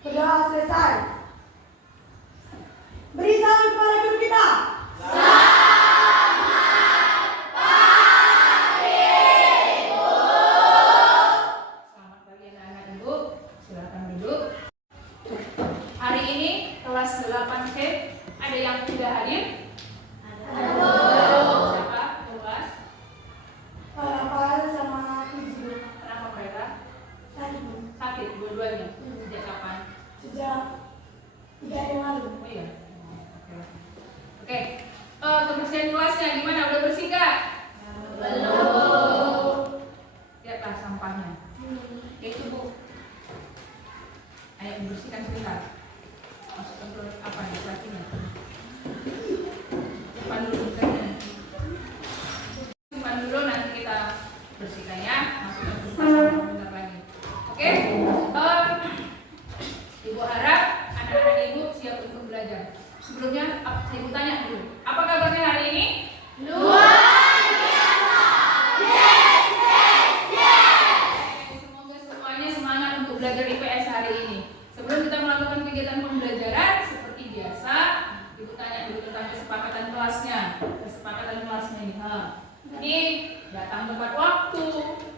Sudah selesai. Beri salam kepada guru kita. Selamat pagi anak-anak Ibu. Silakan duduk. Hari ini kelas 8C ada yang tidak hadir? Siapa? Kelas? Para sama ibu. Kenapa mereka? Sakit. Sakit dua-duanya. Sejak kapan? Sejak 3 hari yang lalu. Oh iya. Oke. Kebersihan kelasnya gimana? Udah bersih nggak? Belum. Lihatlah sampahnya. Itu Bu. Ayo bersihkan sebentar. Masukkan ke apa nih plastinya? Simpan dulu bentarnya. Simpan dulu, nanti kita bersihkan ya. Masukkan ke sampah bentar lagi. Oke. Ibu harap anak-anak Ibu siap untuk belajar. Sebelumnya saya mau tanya dulu. Apa kabarnya hari ini? Semoga semuanya semangat untuk belajar IPS hari ini. Sebelum kita melakukan kegiatan pembelajaran seperti biasa, Ibu tanya dulu tentang kesepakatan kelasnya. Kesepakatan kelasnya ini, ini datang tepat waktu,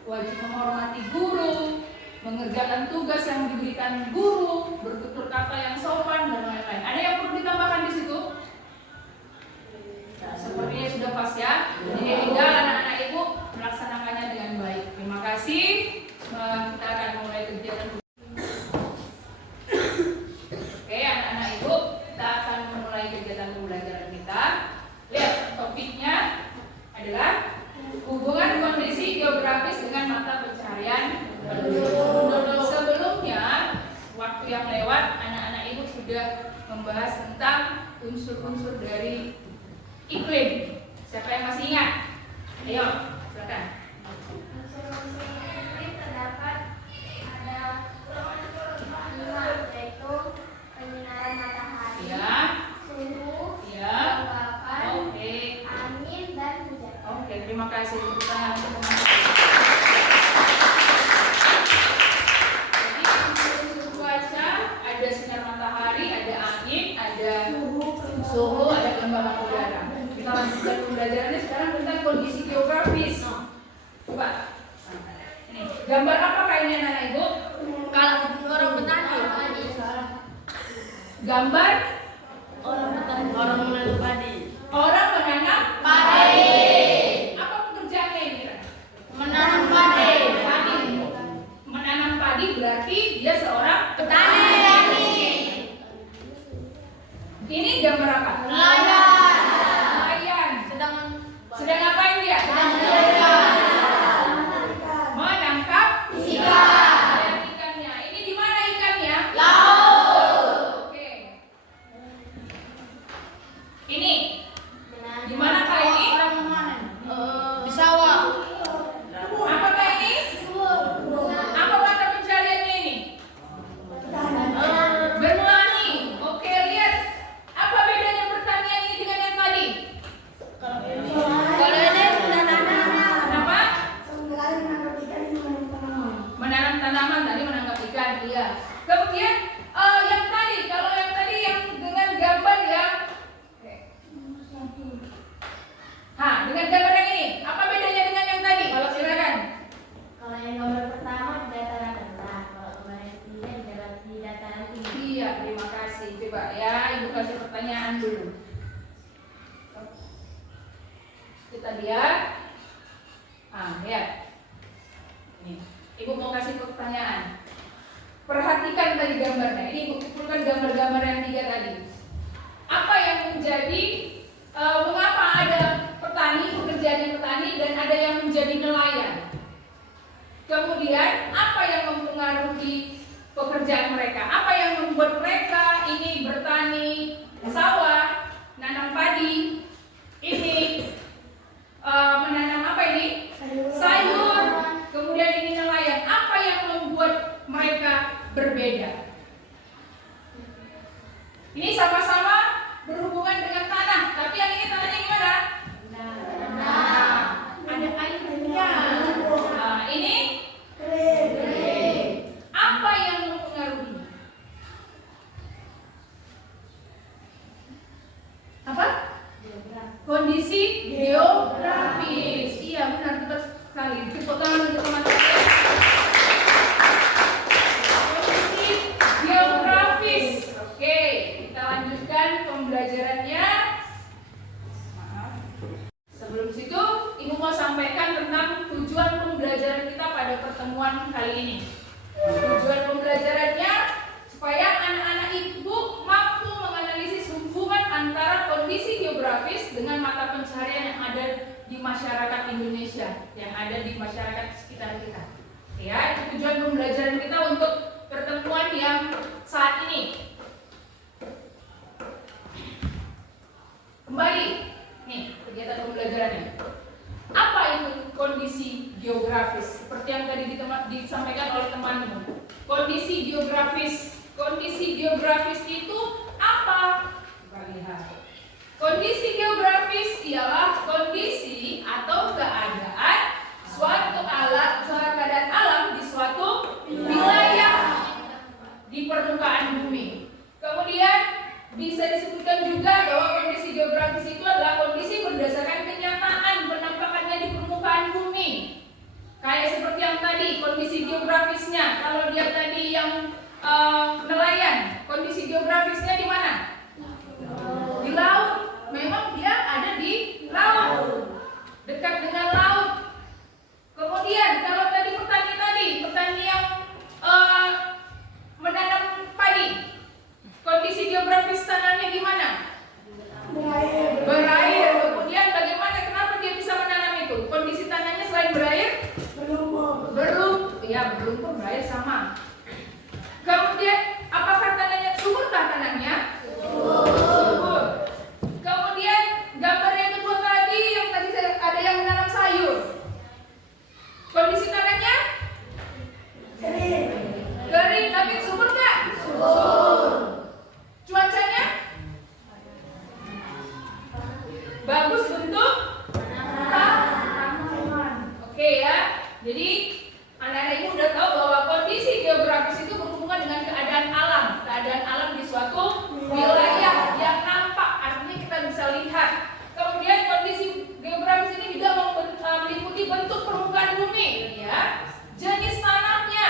wajib menghormati guru, mengerjakan tugas yang diberikan guru, bertutur kata yang sopan dan lain-lain. Ada yang perlu ditambahkan di situ? Nah, sepertinya sudah pas ya. Jadi tinggal anak-anak Ibu melaksanakannya dengan baik. Terima kasih. Kita akan mulai kegiatan. Oke, anak-anak Ibu, kita akan memulai kegiatan pembelajaran kita. Lihat, topiknya adalah hubungan kondisi geografis dengan mata pencaharian penduduk. Sebelumnya, waktu yang lewat, anak-anak Ibu sudah membahas tentang unsur-unsur dari iklim. Siapa yang masih ingat? Ayo, silakan. Unsur-unsur iklim terdapat ada 5, yaitu penyinaran matahari, Ya, suhu, ya. kelembapan, Oke. angin, dan hujan. Oke, terima kasih. Tepuk tangan untuk teman-teman. Jadi unsur-unsur cuaca ada sinar matahari, ada angin, ada suhu, ada kelembapan udara. Kita lanjutkan pembelajarannya sekarang tentang kondisi geografis. Coba. Ini gambar apakah ini anak-anak Ibu? Kalau orang petani, Gambar orang menanam padi, orang menanam padi, apa pekerjaannya ini? menanam padi, Menanam padi berarti dia seorang petani, Ini gambar apa? nelayan, Nelayan. sedang Ngapain dia? Menangkap ikan, Lihat ikannya. Ini di mana ikannya? laut, Oke. Ini di mana Pak ini? orang memanen, di sawah, apakah ini? Apa mata pencariannya ini? Bermelani. Oke, lihat. Apa bedanya pertanian ini dengan yang tadi? kalau ini menanam, Kenapa? Sementara menangkap ikan ini menanam tanaman. Menanam tanaman, tadi menangkap ikan, iya. Kemudian yang tadi, kalau yang tadi yang dengan gambar yang dengan gambar yang ini, apa bedanya dengan yang tadi? Kalau silakan. kalau yang gambar pertama di dataran rendah, kalau gambar yang ketiga di dataran tinggi. Iya, terima kasih. Coba ya, Ibu kasih pertanyaan dulu. Kita lihat. Lihat. Nih, Ibu mau kasih pertanyaan. Perhatikan tadi gambarnya. Ini Ibu kumpulkan gambar-gambar yang 3 tadi. Apa yang menjadi mengapa ada petani, pekerjaannya petani, dan ada yang menjadi nelayan? Kemudian apa yang mempengaruhi pekerjaan mereka? Apa yang membuat mereka ini bertani sawah, nanam padi, ini menanam apa ini? Sayur. Kemudian ini nelayan. Apa yang membuat mereka berbeda? Ini sama-sama berhubungan dengan tanah, tapi yang ini tanahnya gimana? Ada airnya. Ini apa yang mempengaruhi? kali ini. Tujuan pembelajarannya supaya anak-anak itu mampu menganalisis hubungan antara kondisi geografis dengan mata pencaharian yang ada di masyarakat Indonesia, yang ada di masyarakat sekitar kita. Ya, itu tujuan pembelajaran kita untuk pertemuan yang saat ini. Kembali, nih kegiatan pembelajarannya. Apa itu kondisi geografis? Seperti yang tadi disampaikan oleh temanmu. Kondisi geografis itu apa? Kita lihat. Kondisi geografis ialah kondisi atau keadaan keadaan alam di suatu wilayah di permukaan bumi. Kemudian bisa disebutkan juga bahwa kondisi geografis itu adalah kondisi berdasarkan kenyataan penampakannya di permukaan bumi. Kayak seperti yang tadi, kondisi geografisnya. Kalau dia tadi yang nelayan, kondisi geografisnya di mana? Di laut. Memang dia ada di laut, dekat dengan laut. Kemudian kalau tadi petani yang menanam padi, kondisi geografis tanahnya gimana? Berair. Kemudian bagaimana? Kenapa dia bisa menanam itu? Kondisi tanahnya selain berair, berlumpur, berair sama. Kemudian apakah tanahnya suburkah tanahnya? Subur. Kemudian gambar yang kedua tadi, yang tadi ada yang menanam sayur. Kondisi tanahnya kering, tapi subur nggak? Subur. Cuacanya bagus untuk tanaman. Oke ya. Jadi anak-anak ibu udah tahu bahwa kondisi geografis itu berhubungan dengan keadaan alam di suatu wilayah yang nampak, artinya kita bisa lihat. Kemudian kondisi geografis ini juga meliputi bentuk permukaan bumi, ya, jenis tanahnya,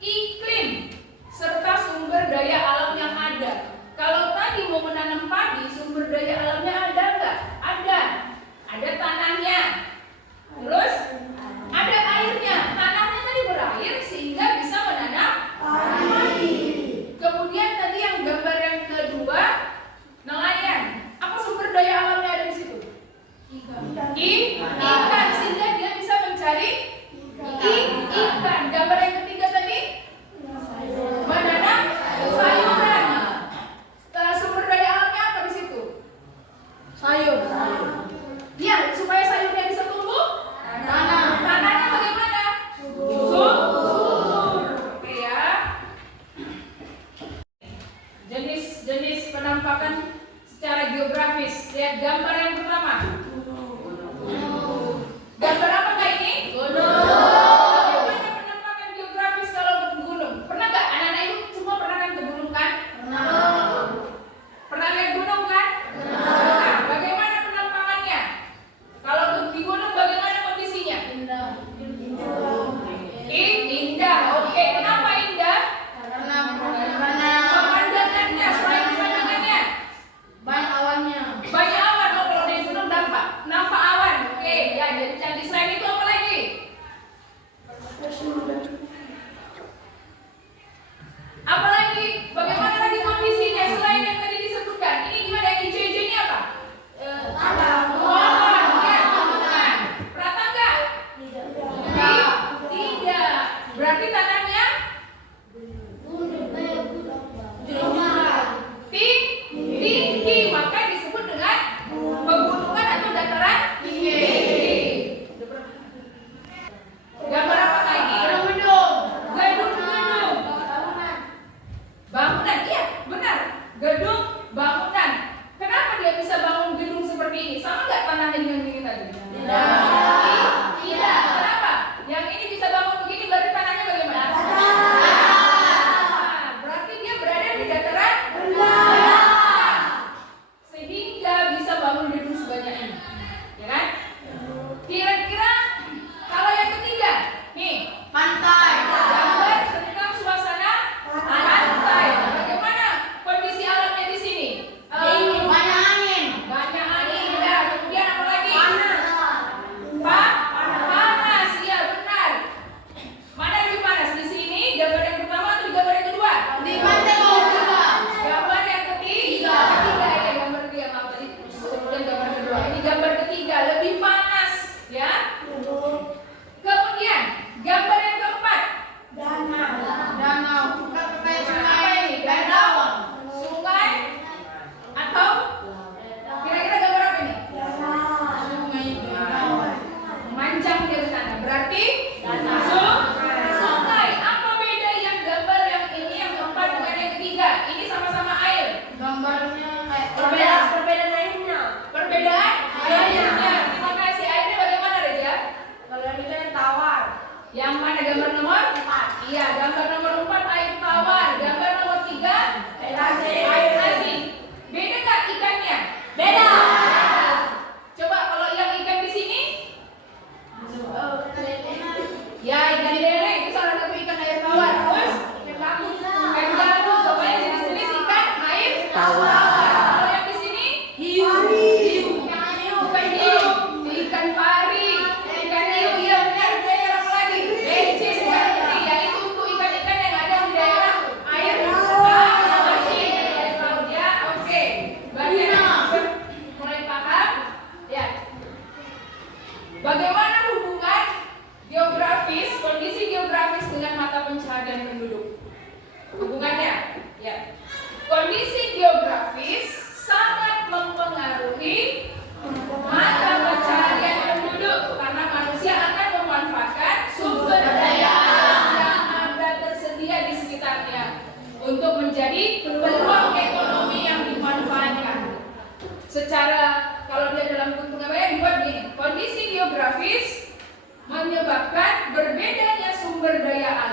iklim, serta sumber daya alam yang ada. Kalau tadi mau menanam padi, sumber daya alamnya ada nggak? Ada tanahnya, terus ada airnya. Tanahnya tadi berair sehingga bisa menanam padi. Kemudian tadi yang gambar yang kedua, nelayan. Apa sumber daya alamnya ada di situ? Ikan, sehingga dia bisa mencari ikan. Gambar yang ketiga tadi, menanam sayuran. Sumber daya alamnya apa di situ? Sayur. Ya, supaya sayurnya bisa tumbuh, tanahnya bagaimana? Subur. Oke ya. Jenis penampakan secara geografis. Lihat gambar yang pertama. Gambar apakah ini? Bagaimana penampakan geografis kalau gunung? Pernah nggak anak-anak ibu semua pernah kan ke gunung kan? Pernah lihat gunung kan? Nah, bagaimana penampakannya? Kalau di gunung bagaimana kondisinya? Indah. Oke, kenapa indah? Pemandangannya, selain pemandangannya, banyak awannya. Banyak awan. Oh, kalau dari gunung nampak awan. Oke, ya, jadi cantik. Selain itu apa lagi? Apalagi, bagaimana lagi kondisinya selain yang tadi disebutkan? Ini gimana? Yang hijau-hijau ini apa? Pohon, ya, pohon. Rata nggak? Tidak. Berarti tanahnya tinggi, maka disebut dengan pegunungan atau dataran tinggi. Gambar apa lagi? Gedung. Bangunan, iya benar. Gedung, bangunan. Kenapa dia bisa bangun gedung seperti ini? Sama nggak tanahnya dengan ini tadi? Tidak. Kenapa? Yang ini bisa bangun begini, berarti tanahnya bagaimana?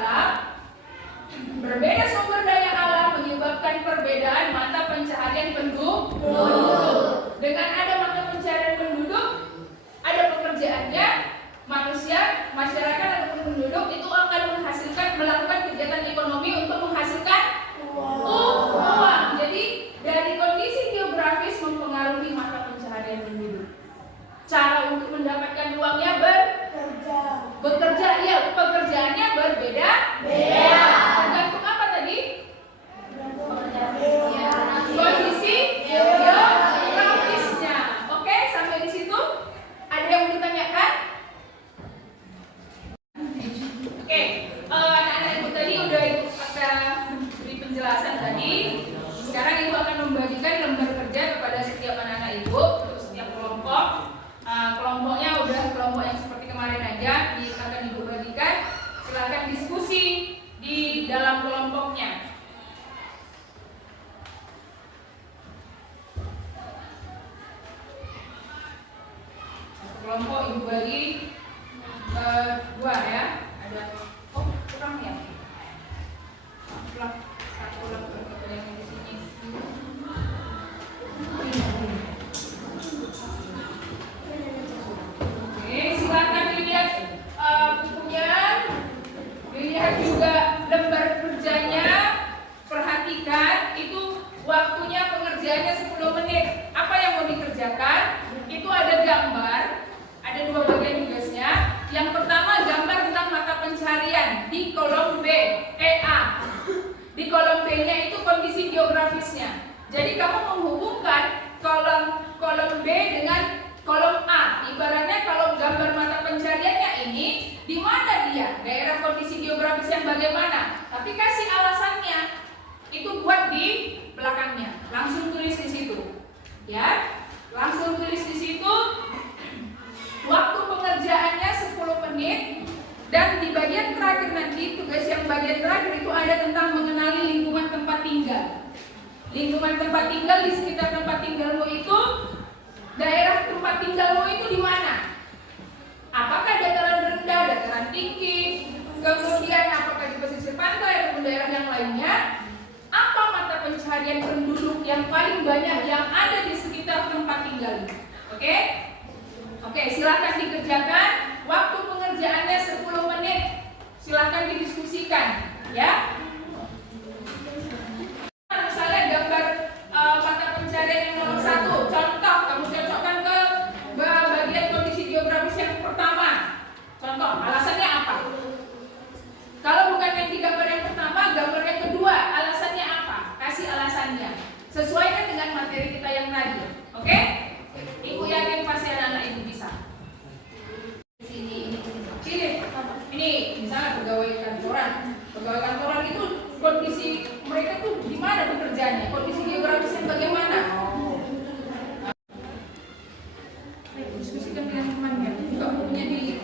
alam. Berbeda sumber daya alam menyebabkan perbedaan mata pencaharian penduduk. Dengan ada mata pencaharian penduduk, ada pekerjaannya, manusia, masyarakat ataupun penduduk itu akan melakukan kegiatan ekonomi untuk menghasilkan uang. Jadi dari kondisi geografis mempengaruhi mata pencaharian penduduk. Cara untuk mendapatkan uangnya bekerja, ya pekerjaannya berbeda. Tergantung apa tadi? Kondisi geografisnya. Oke, sampai di situ ada yang mau ditanyakan? Oke, anak-anak ibu tadi udah ada beri penjelasan tadi. Sekarang ibu akan membagikan lembar kerja kepada setiap anak-anak ibu untuk setiap kelompok. Kelompoknya udah kelompok yang seperti kemarin aja akan ibu bagikan. Silakan diskusi di dalam kelompoknya. Satu kelompok ibu bagi dua ya. Ada kurang ya. Satu yang di sini. Silakan dilihat bukunya, dilihat juga lembar kerjanya, perhatikan itu waktunya pengerjaannya 10 menit. Apa yang mau dikerjakan? Itu ada gambar, ada 2 bagian tugasnya. Yang pertama gambar tentang mata pencarian di kolom B, A. Di kolom B-nya itu kondisi geografisnya. Jadi kamu menghubungkan kolom B dengan kolom A. Ibaratnya kalau gambar mata pencariannya ini di mana dia? Daerah kondisi geografis yang bagaimana? Tapi kasih alasannya. Itu buat di belakangnya. Langsung tulis di situ. Ya. Langsung tulis di situ. Waktu pengerjaannya 10 menit dan di bagian terakhir nanti tugas yang bagian terakhir itu ada tentang mengenali lingkungan tempat tinggal. Lingkungan tempat tinggal di sekitar tempat tinggalmu itu, daerah tempat tinggalmu itu di mana? Apakah dataran rendah, dataran tinggi, kemudian apakah di pesisir pantai ataupun daerah yang lainnya? Apa mata pencaharian penduduk yang paling banyak yang ada di sekitar tempat tinggal? Oke? Oke, silakan dikerjakan. Waktu pengerjaannya 10 menit. Silakan didiskusikan, ya. Misalnya gambar mata pencarian yang nomor 1. Contoh, kamu cocokkan ke bagian kondisi geografis yang pertama. Contoh, alasannya apa? Kalau bukan yang di gambar yang pertama, gambar yang kedua, alasannya apa? Kasih alasannya. Sesuaikan dengan materi kita yang tadi. Oke? Ibu yakin pasti anak-anak ibu bisa. Sini. Ini misalnya pegawai kantoran. Pegawai kantoran itu kondisi mereka tuh di mana bekerjanya? Kondisi geografisnya bagaimana? Diskusikan dengan temannya. Juga punya di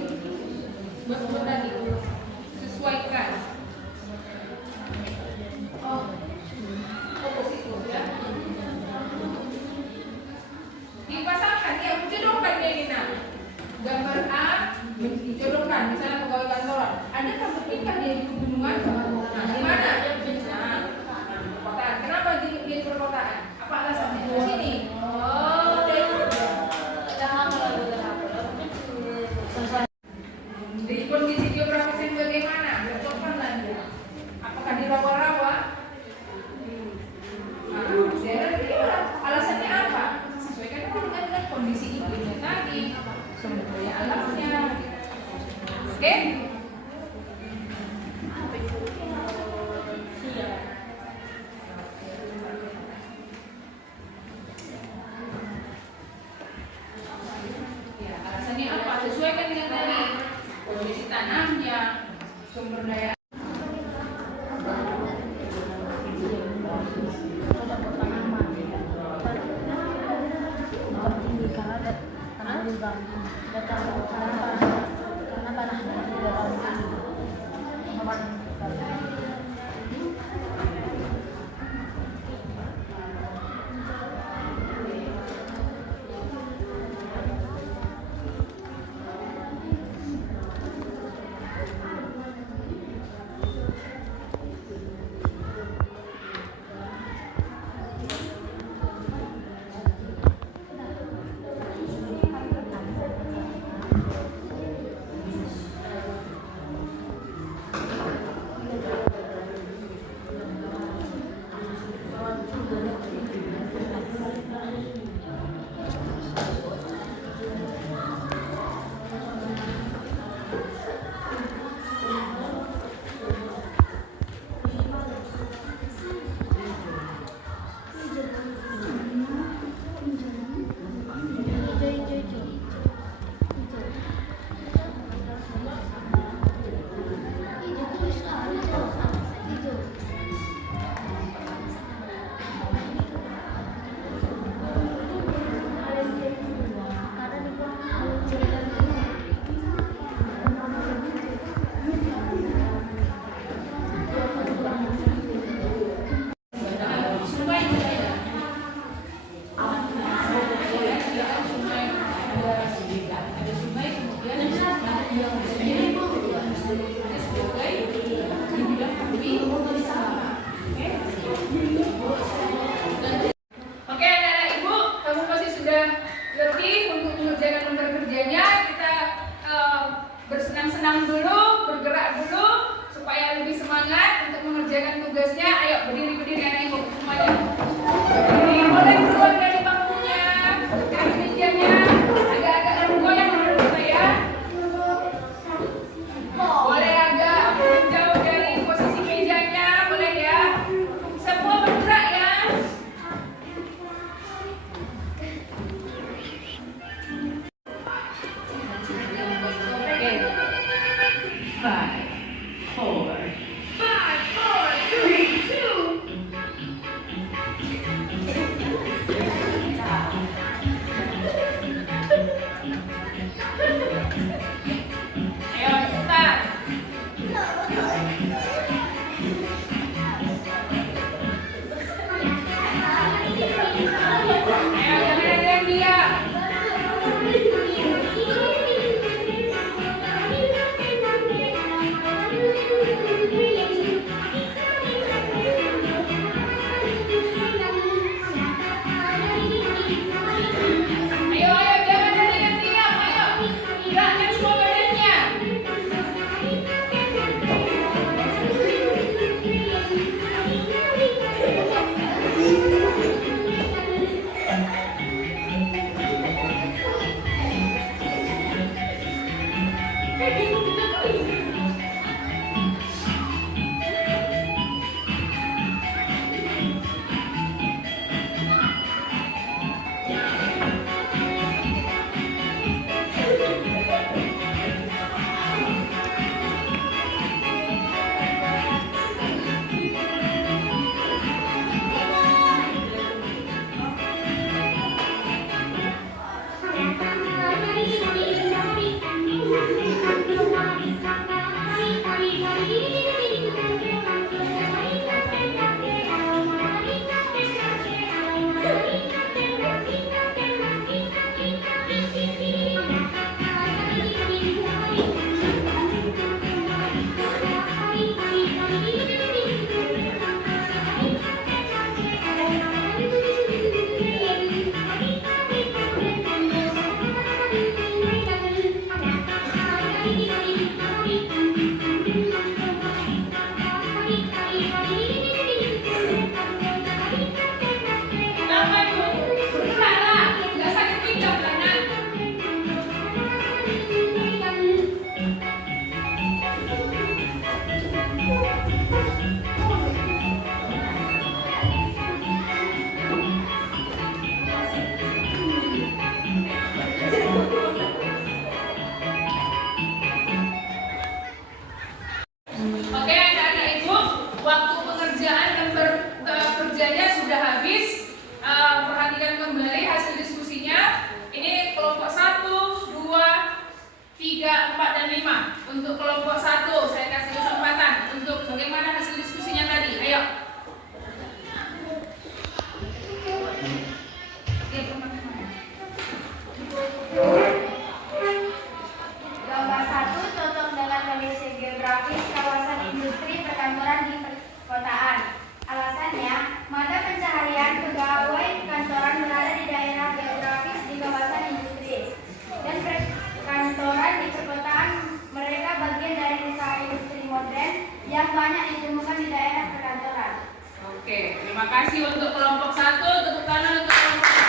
buat tadi. Sesuaikan. Situ ya. Dipasangkan ya, jodohkan dia ini nah. Gambar A dijodohkan, misalnya pegawai kantoran. Adakah bertingkah dia di pegunungan? Nah, di mana? Nah, perkotaan. Kenapa dia di perkotaan? Apa alasannya? Di sini. Oh, dari kondisi geografis yang bagaimana? Cocokkan lagi. Apakah di rawa-rawa? Alasannya apa? Sesuaikan dengan kondisi iklimnya tadi, sumber daya alamnya. Oke? tugasnya. Ayo berdiri anak ibu semuanya. Berdiri, boleh keluar dari bangkunya, dari mejanya, agak-agak goyang menurut saya. Boleh agak menjauh dari posisi mejanya, boleh ya. Semua bergerak ya. Oke. 5, 4, 3, 2. Ayo cepat. Ayo jangan ada yang diam. Ayo jangan ada yang diam. Ayo gerakkan semua badannya. Oke anak-anak ibu, waktu pengerjaan dan kerjanya sudah habis. Perhatikan kembali hasil diskusinya. Ini kelompok 1, 2, 3, 4, dan 5. Untuk kelompok 1 saya kasih kesempatan untuk bagaimana hasil diskusinya tadi. Ayo. Gambar 1 cocok dengan kondisi geografis kawasan industri perkantoran di perkotaan. Alasannya, mata pencaharian pegawai kantoran berada di daerah geografis di kawasan industri. Dan perkantoran di perkotaan mereka bagian dari usaha industri modern yang banyak ditemukan di daerah perkantoran. Oke, terima kasih untuk kelompok 1. Tepuk tangan untuk kelompok 1.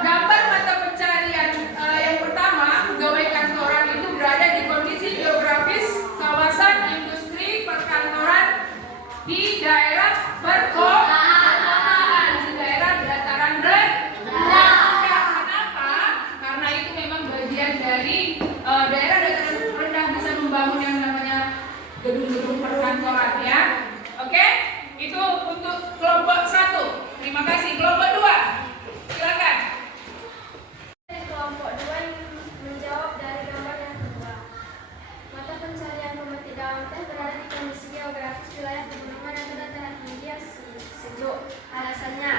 Gambar mata pencarian yang pertama, pegawai kantoran itu berada di kondisi geografis kawasan industri perkantoran di daerah perkotaan, di daerah dataran rendah. Kenapa? Karena itu memang bagian dari daerah dataran rendah bisa membangun yang namanya gedung-gedung perkantoran ya. Oke? Itu untuk kelompok 1. Terima kasih. Kelompok 2. Silakan. Kelompok 2 menjawab dari gambar yang kedua. Mata pencarian pemetik daun teh berada di kondisi geografis wilayah pegunungan dan dataran tinggi yang sejuk. Alasannya,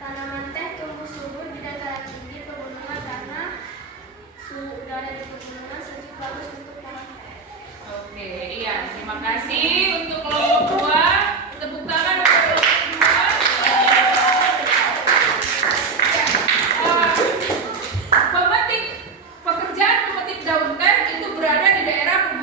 tanaman teh tumbuh subur di dataran tinggi pegunungan karena suhu udara di pegunungan sejuk bagus untuk pohon teh. Oke, iya. Terima kasih untuk kelompok 2. Tepuk tangan untuk kelompok 2. Pekerjaan pemetik daun teh itu berada di daerah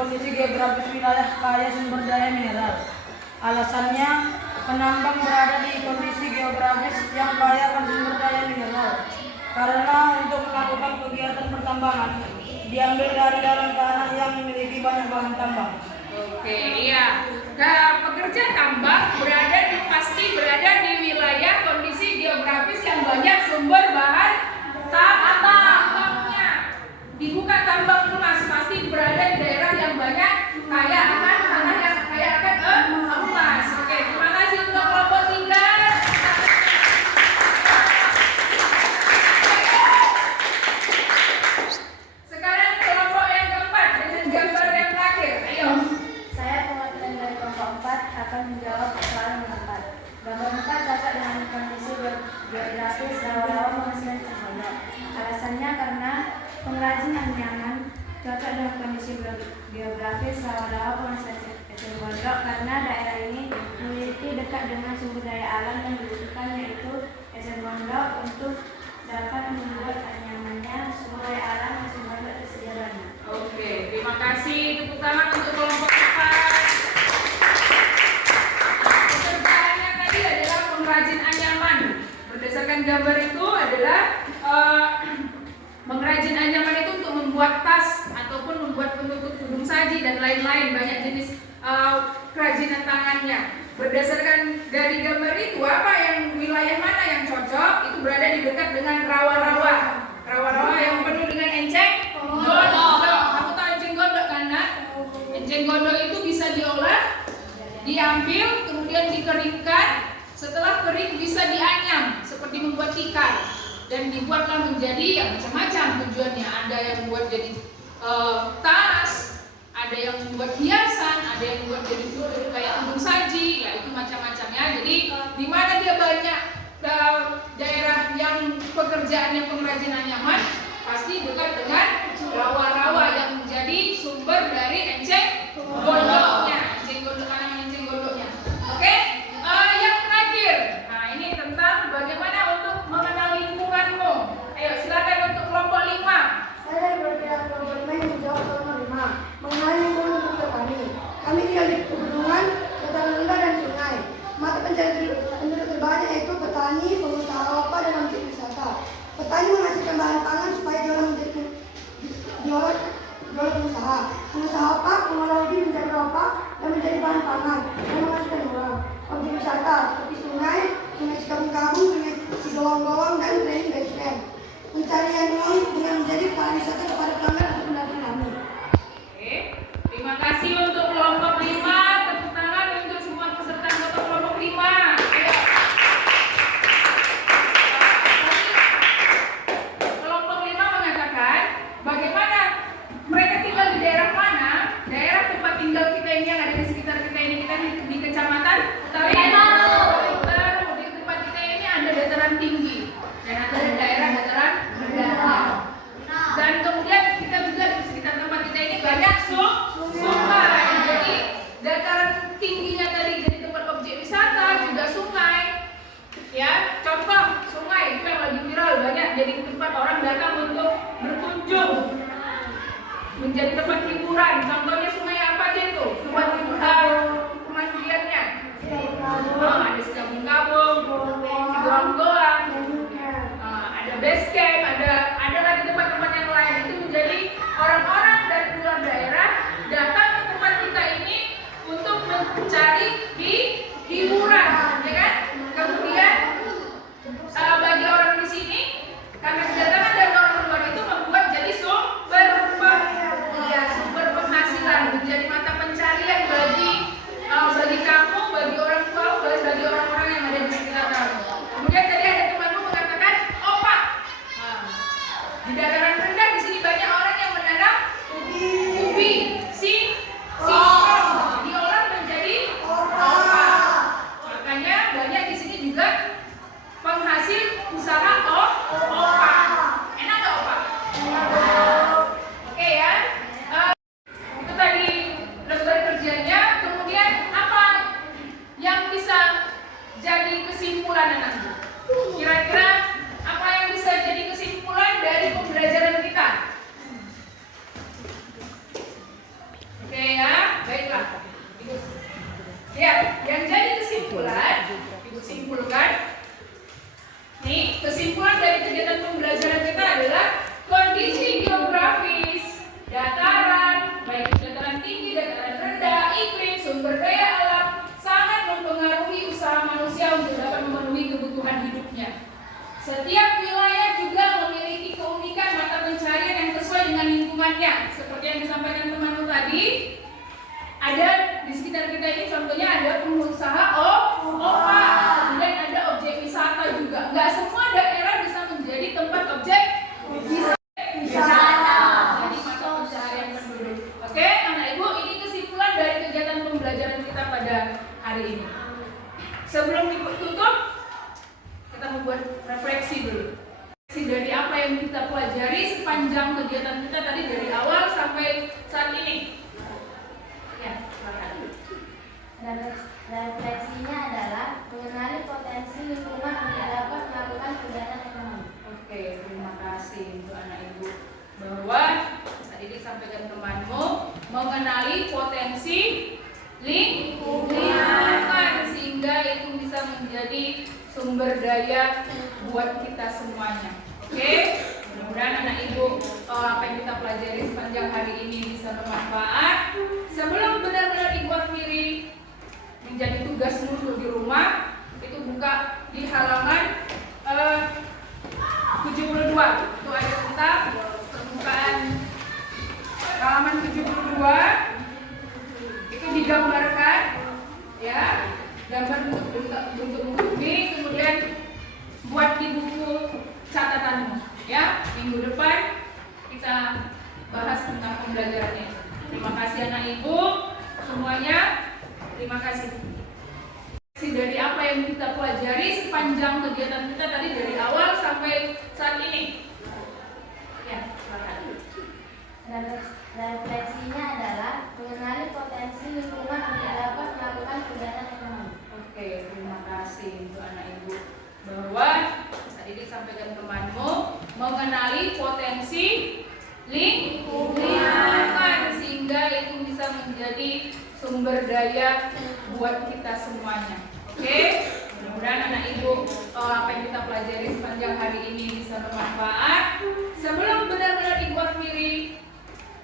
kondisi geografis wilayah kaya sumber daya mineral. Alasannya, penambang berada di kondisi geografis yang kaya akan sumber daya mineral. Karena untuk melakukan kegiatan pertambangan diambil dari dalam tanah yang memiliki banyak bahan tambang. Oke, iya. Pekerja tambang pasti berada di wilayah kondisi geografis yang banyak sumber bahan tambangnya. Dibuka tambang emas pasti berada di daerah yang banyak kaya akan tanah yang kaya akan emas. Oke, terima kasih untuk kelompok 3. Sekarang kelompok yang keempat dengan gambar yang terakhir. Ayo. Saya perwakilan dari kelompok 4 akan menjawab persoalan nomor 4. Gambar 4 cocok dengan kondisi geografis rawa-rawa menghasilkan cahaya. Alasannya karena pengrajin anyaman cocok dengan kondisi geografis rawa-rawa menghasilkan eceng gondok karena daerah ini memiliki dekat dengan sumber daya alam yang dibutuhkan yaitu eceng gondok untuk dapat membuat anyamannya. Sumber daya alam eceng gondok tersedia banyak. Oke, terima kasih. Tepuk tangan untuk kelompok 4. Pekerjaannya tadi adalah pengrajin anyaman. Berdasarkan gambar itu adalah pengrajin anyaman itu untuk membuat tas ataupun membuat penutup tudung saji dan lain-lain, banyak jenis kerajinan tangannya. Berdasarkan dari gambar itu, apa yang wilayah mana yang cocok? Itu berada di dekat dengan rawa-rawa. Rawa-rawa yang penuh dengan enceng gondok. Kamu tahu enceng gondok kan, Nak? Enceng gondok itu bisa diolah, diambil, kemudian dikeringkan. Setelah kering bisa dianyam seperti membuat tikar dan dibuatlah menjadi yang macam-macam tujuannya. Ada yang buat jadi tas, ada yang membuat hiasan, ada yang buat jadi kayak tudung saji, ya itu macam-macamnya. Jadi di mana dia banyak daerah yang pekerjaannya pengrajin anyaman, pasti dekat dengan rawa-rawa yang menjadi sumber dari enceng gondoknya, enceng gondoknya. Oke, yang terakhir, nah ini tentang bagaimana untuk mengenal lingkunganmu. Ayo silakan untuk kelompok 5. Saya dari perwakilan kelompok 5 yang menjawab soal nomor 5. Mengenai lingkungan sekitar kami. Kami tinggal di pegunungan, dataran rendah dan sungai. Mata pencarian penduduk terbanyak yaitu petani, pengusaha apa dan objek wisata. Petani menghasilkan bahan pangan supaya jualan pengusaha. Pengusaha apa mengolah ubi menjadi rokok dan menjadi bahan pangan dan menghasilkan uang. Objek wisata seperti sungai Cikapundung, sungai Cigowong-gowong dan training base camp. Pencarian uang dengan menjadi pariwisata kepada pelanggan atau pendatang kami. Oke, terima kasih untuk kelompok 5. Tepuk tangan untuk semua peserta kelompok 5. Ayo. Kelompok 5 mengatakan bagaimana mereka tinggal di daerah mana, daerah tempat tinggal kita ini yang ada di sekitar kita ini, kita di kecamatan Utara. Di tempat kita ini ada dataran tinggi dan ada daerah dataran rendah. Dan kemudian kita juga di sekitar tempat kita ini banyak sungai. Jadi dataran tingginya tadi jadi tempat objek wisata, juga sungai. Ya, contoh sungai itu yang lagi viral, banyak jadi tempat orang datang untuk berkunjung, menjadi tempat hiburan. Contohnya sungai apa aja itu? Tempat pemandiannya. Ada Cikapundung, Cigowong-gowong, ada base camp, ada lagi tempat-tempat yang lain. Itu menjadi orang-orang dari luar daerah datang ke tempat kita ini untuk mencari hiburan, ya kan? Kemudian bagi orang di sini karena kedatangan dari orang luar itu membuat jadi sumber Ya, yang jadi kesimpulan, Ibu simpulkan. Nih, kesimpulan dari kegiatan pembelajaran kita adalah kondisi geografis, dataran, baik dataran tinggi, dataran rendah, iklim, sumber daya alam sangat mempengaruhi usaha manusia untuk dapat memenuhi kebutuhan hidupnya. Setiap wilayah juga memiliki keunikan mata pencarian yang sesuai dengan lingkungannya. Seperti yang disampaikan teman-teman tadi, ada di sekitar kita ini contohnya ada pengusaha OPA, kemudian ada objek wisata juga. Nggak semua daerah bisa menjadi tempat objek wisata. Jadi mata pencaharian penduduk. Oke, anak ibu, ini kesimpulan dari kegiatan pembelajaran kita pada hari ini. Sebelum tutup, kita membuat refleksi dulu. Refleksi dari apa yang kita pelajari sepanjang kegiatan kita tadi dari awal sampai saat ini. Ya, silakan. Refleksinya adalah mengenali potensi lingkungan untuk dapat melakukan kegiatan ekonomi. Oke, terima kasih untuk anak ibu bahwa tadi disampaikan temanmu mengenali potensi lingkungan sehingga itu bisa menjadi sumber daya buat kita semuanya. Oke, mudah-mudahan anak ibu apa yang kita pelajari sepanjang hari ini bisa bermanfaat. Sebelum benar-benar ibu akhiri menjadi tugasmu untuk di rumah, itu buka di halaman 72. Itu ada tentang permukaan halaman 72. Itu digambarkan, ya, gambar bentuk B, kemudian buat di buku catatanmu, ya. Minggu depan kita bahas tentang pembelajarannya. Terima kasih anak ibu semuanya. Terima kasih. Dari apa yang kita pelajari sepanjang kegiatan kita tadi dari awal sampai saat ini. Ya, silakan. Refleksinya adalah mengenali potensi lingkungan untuk dapat melakukan kegiatan ekonomi. Oke, terima kasih untuk anak ibu bahwa tadi disampaikan temanmu mengenali potensi lingkungan sehingga itu bisa menjadi sumber daya buat kita semuanya. Oke, mudah-mudahan anak ibu apa yang kita pelajari sepanjang hari ini bisa bermanfaat. Sebelum benar-benar ibu akhiri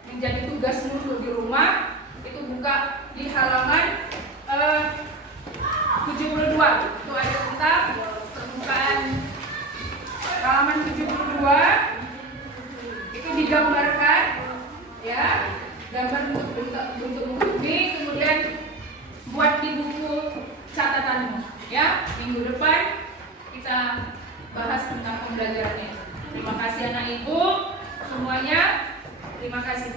menjadi tugasmu untuk di rumah, itu buka di halaman 72. Itu ada tentang permukaan halaman 72. Itu digambarkan, ya, gambar bentuk B, kemudian buat di buku catatanmu, ya. Minggu depan kita bahas tentang pembelajarannya. Terima kasih anak ibu semuanya. Terima kasih.